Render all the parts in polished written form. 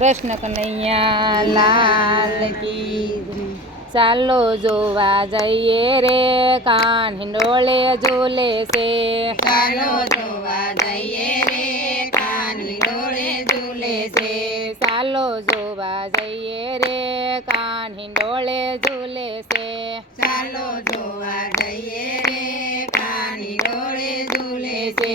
કૃષ્ણ કનૈયા લાલ કી ચાલો જોવા જઈએ રે કાન હિંડોળે ઝૂલે છે. ચાલો જોવા જઈએ રે કાન હિંડોળે ઝૂલે છે. ચાલો જોવા જઈએ રે કાન હિંડોળે ઝૂલે છે. ચાલો જોવા જઈએ રે કાન હિંડોળે ઝૂલે છે.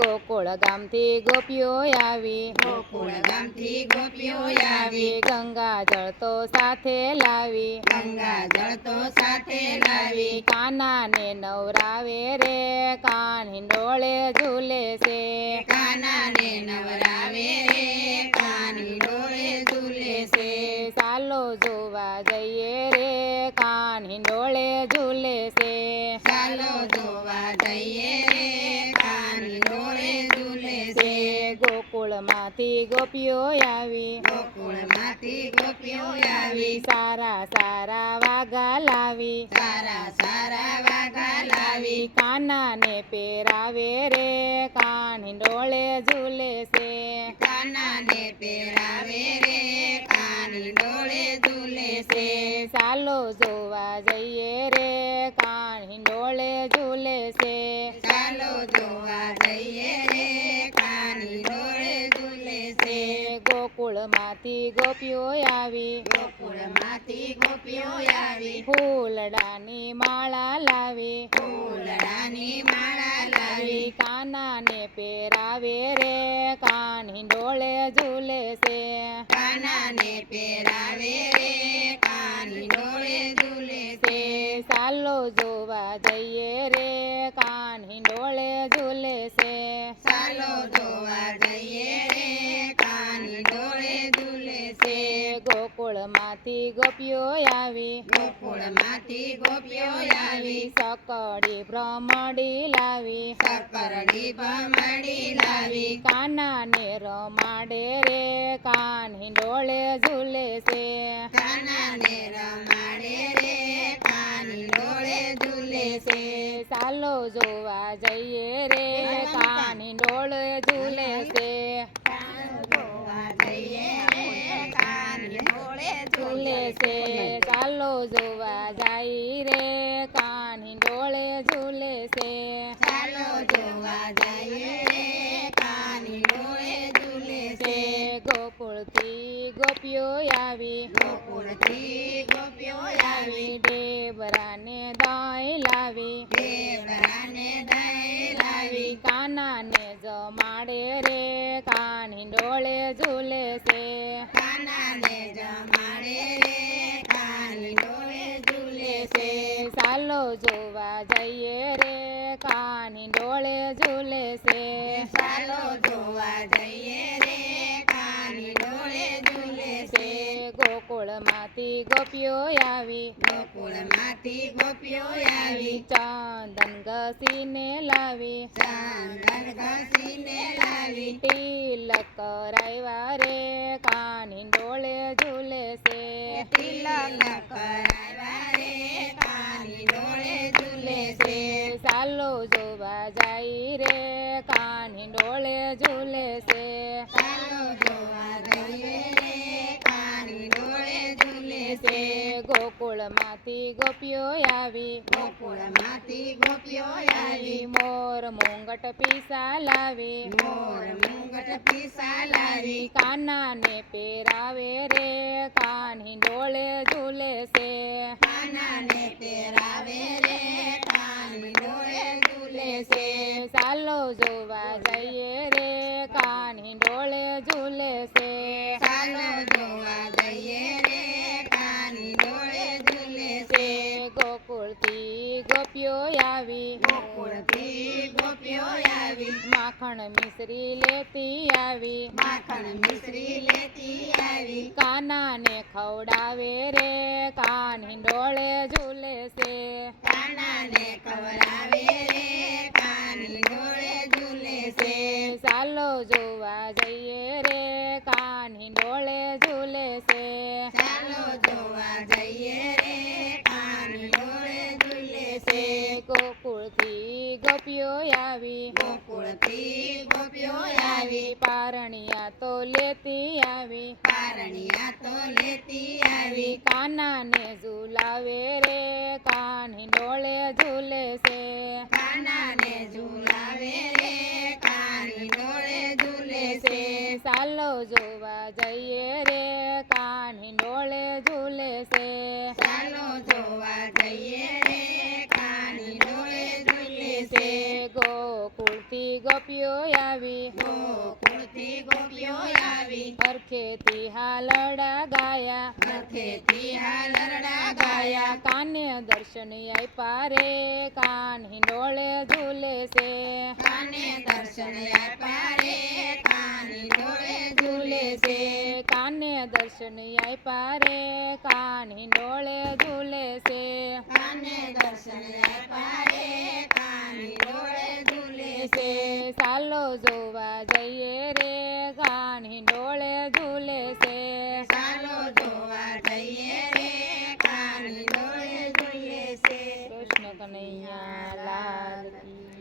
ગોકુળ ગામથી ગોપીઓ આવી, ગોકુળ ગામથી ગોપીઓ આવી, ગંગા જળ તો સાથે લાવી, ગંગા જળ તો સાથે લાવી, કાનાને નવરાવે રે કાન હિંડોળે ઝૂલે છે. કાનાને નવરાવે રે કાન હિંડોળે ઝૂલે છે. ચાલો જોવા જઈએ રે કાન હિંડોળે ઝૂલે છે. ચાલો જોવા જઈએ રે કાન હિંડોળે ઝૂલે છે. ગોકુળમાંથી ગોપીઓ આવી, ગોકુળમાંથી ગોપીઓ આવી, સારા સારા વાઘા લાવી, સારા સારા વાઘા લાવી, કાનાને પહેરાવે રે કાન હિંડોળે ઝૂલે છે. કાનાને પહેરાવે રે કાન હિંડોળે ઝૂલે છે. ચાલો જોવા જઈએ રે કાન હિંડોળે ઝૂલે છે. ચાલો જોવા જઈએ રે કાન હિંડોળે ઝૂલે છે. ગોકુળમાંથી ગોપીઓ આવી, ગોકુળમાંથી ગોપીઓ આવી, ફૂલડાની માળા લાવી, ફૂલડાની માળા લાવી, કાનાને પહેરાવે રે કાન હિંડોળે ઝૂલે છે. કાનાને પહેરાવે રે કાન હિંડોળે ઝૂલે છે. ચાલો જોવા જઈએ રે કાન હિંડોળે ઝૂલે છે. ચાલો જોવા જઈએ રે કાન હિંડોળે ઝૂલે છે. ગોકુળમાંથી ગોપીઓ આવી, ગોકુળમાંથી ગોપીઓ આવી, સકડી ભ્રમડી લાવી, સકરડી ભમરડી લાવી, કાનાને રમાડે રે કાન હિંડોળે ઝૂલે છે. કાનાને રમાડે રે કાન હિંડોળે ઝૂલે છે. ચાલો જોવા જઈએ રે કાન હિંડોળે ઝૂલે છે. જોવા જઈએ રે કાન હિંડોળે ઝૂલે છે. ચાલો જોવા જાય રે કાન હિંડોળે ઝૂલે છે. ચાલો જોવા જઈએ રે કાન હિંડોળે ઝૂલે છે. ગોકુળથી ગોપીઓ આવી, ગોકુળથી ગોપીઓ આવી, ઢેબરાને દાય લાવી, દેવરાને દઈ લાવી, કાનાને જમાડે રે કાન હિંડોળે ઝૂલે છે. કાનાને જમાડે રે કાન હિંડોળે ઝૂલે છે. ચાલો જોવા જઈએ રે કાન હિંડોળે ઝૂલે છે. ચાલો જોવા જઈએ રે કાન હિંડોળે ઝૂલે છે. ગોકુળમાંથી ગોપીઓ આવી, ગોકુળમાંથી ગોપીઓ આવી, ચંદન ઘસીને લાવી, ચાંદન ઘસીને લાવી, તિલક કરાવ્યા રે કાન હિંડોળે ઝૂલે છે. તિલક કરાવ્યા રે કાન હિંડોળે ઝૂલે છે. ચાલો જોવા જાય રે કાન હિંડોળે ઝૂલે છે. ચાલો જોવા જઈએ રે કાન હિંડોળે ઝૂલે છે. ગોકુળમાંથી ગોપીઓ આવી, ગોકુળમાંથી ગોપીઓ આવી, મોર મુંગટ પીસા લાવી, મોર મુંગટ પીસા લાવી, કાનાને પહેરાવે રે કાન હિંડોળે ઝૂલે છે. કાનાને પહેરાવે રે કાન હિંડોળે ઝૂલે છે. ચાલો જોવા જઈએ રે કાન હિંડોળે ઝૂલે છે. ચાલો જોવા જઈએ રે કાન હિંડોળે ઝૂલે છે. ગોકુળથી ગોપીઓ આવી, ગોકુળથી ગોપીઓ આવી, માખણ મિશ્રી લેતી આવી, માખણ મિશ્રી લેતી આવી, કાનાને ખવડાવે રે કાન હિંડોળે ઝૂલે છે. કાનાને ખવડાવે રે કાન હિંડોળે ઝૂલે છે. ચાલો જોવા જઈએ રે કાન હિંડોળે ઝૂલે છે. ચાલો જોવા જઈએ રે કાન હિંડોળે ઝૂલે છે. ગોકુળથી ગોપીઓ આવી, ગોકુળથી ગોપીઓ આવી, આવી પારણિયા તો લેતી આવી પારણિયા તો લેતી આવી કાનાને ઝુલાવે રે કાન હિંડોળે ઝૂલે છે કાનાને ઝુલાવે રે કાન હિંડોળે ઝૂલે છે ચાલો જોવા જઈએ રે કાન હિંડોળે ઝૂલે છે ચાલો જોવા જઈએ રે કાન હિંડોળે ઝૂલે છે ગોકુળથી ગોપીઓ આવી ગોકુળથી ગોપીઓ આવી હરખેથી હાલડા ગાયા હરખેથી હાલરડા ગાયા કાને દર્શન આપ્યા રે કાન હિંડોળે ઝૂલે છે કાને દર્શન આપ્યા રે કાન હિંડોળે ઝૂલે છે કાને દર્શન આપ્યા રે કાન હિંડોળે ઝૂલે છે કાને દર્શન આપ્યા રે કાન હિંડોળે ઝૂલે છે ચાલો જોવા જઈએ રે કાન હિંડોળે ઝૂલે છે ચાલો જોવા જઈએ રે કાન હિંડોળે ઝૂલે છે કૃષ્ણ કનૈયા લાલ કી